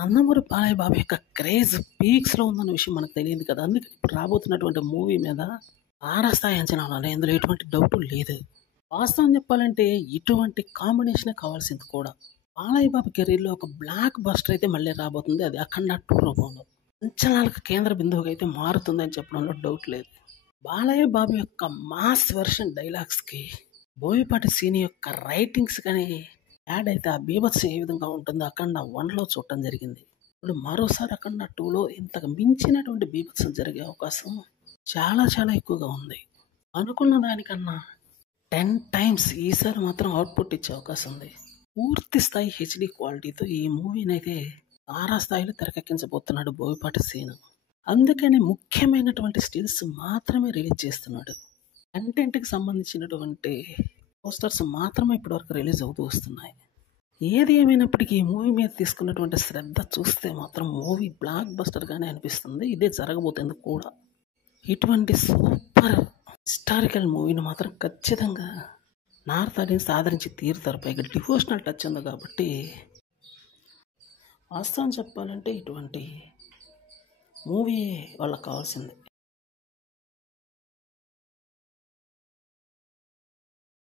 నందమూరి బాలయ్య బాబు యొక్క క్రేజ్ పీక్స్‌లో ఉందన్న విషయం మనకు తెలియదు కదా! అందుకని ఇప్పుడు రాబోతున్నటువంటి మూవీ మీద తారాస్థాయి అంచనాలున్నాయి. ఇందులో ఎటువంటి డౌటు లేదు. వాస్తవం చెప్పాలంటే ఇటువంటి కాంబినేషనే కావాల్సింది కూడా. బాలయ్య బాబు కెరీర్‌లో ఒక బ్లాక్ బస్టర్ అయితే మళ్ళీ రాబోతుంది. అది 'అఖండ 2' రూపంలో. అంచనాలకు కేంద్ర బిందువుగా అయితే మారుతుందని చెప్పడంలో డౌట్ లేదు. బాలయ్య బాబు యొక్క మాస్ వెర్షన్ డైలాగ్స్‌కి, బోయపాటి సీను యొక్క రైటింగ్స్ గాని యాడ్ అయితే ఆ బీభత్సం ఏ విధంగా ఉంటుందో 'అఖండ 1'లో చూడటం జరిగింది. ఇప్పుడు మరోసారి 'అఖండ 2'లో ఇంతకు మించినటువంటి బీభత్సం జరిగే అవకాశం చాలా చాలా ఎక్కువగా ఉంది. అనుకున్న దానికన్నా 10 టైమ్స్ ఈసారి మాత్రం అవుట్‌పుట్ ఇచ్చే అవకాశం ఉంది. పూర్తి స్థాయి హెచ్‌డీ క్వాలిటీతో ఈ మూవీనైతే తారాస్థాయిలో తెరకెక్కించబోతున్నాడు బోయపాటి సీను. అందుకని ముఖ్యమైనటువంటి స్టిల్స్ మాత్రమే రిలీజ్ చేస్తున్నాడు. కంటెంట్‌కి సంబంధించినటువంటి పోస్టర్స్ మాత్రమే ఇప్పటివరకు రిలీజ్ అవుతూ వస్తున్నాయి. ఏది ఏమైనప్పటికీ ఈ మూవీ మీద తీసుకున్నటువంటి శ్రద్ధ చూస్తే మాత్రం మూవీ బ్లాక్ బస్టర్‌గానే అనిపిస్తుంది. ఇదే జరగబోతుంది కూడా. ఇటువంటి సూపర్ హిస్టారికల్ మూవీని మాత్రం ఖచ్చితంగా నార్త్ ఆడియన్స్ ఆదరించి తీరుతారు. పైగా డివోషనల్ టచ్ ఉంది కాబట్టి వాస్తవం చెప్పాలంటే ఇటువంటి మూవీ వాళ్ళకి కావాల్సింది.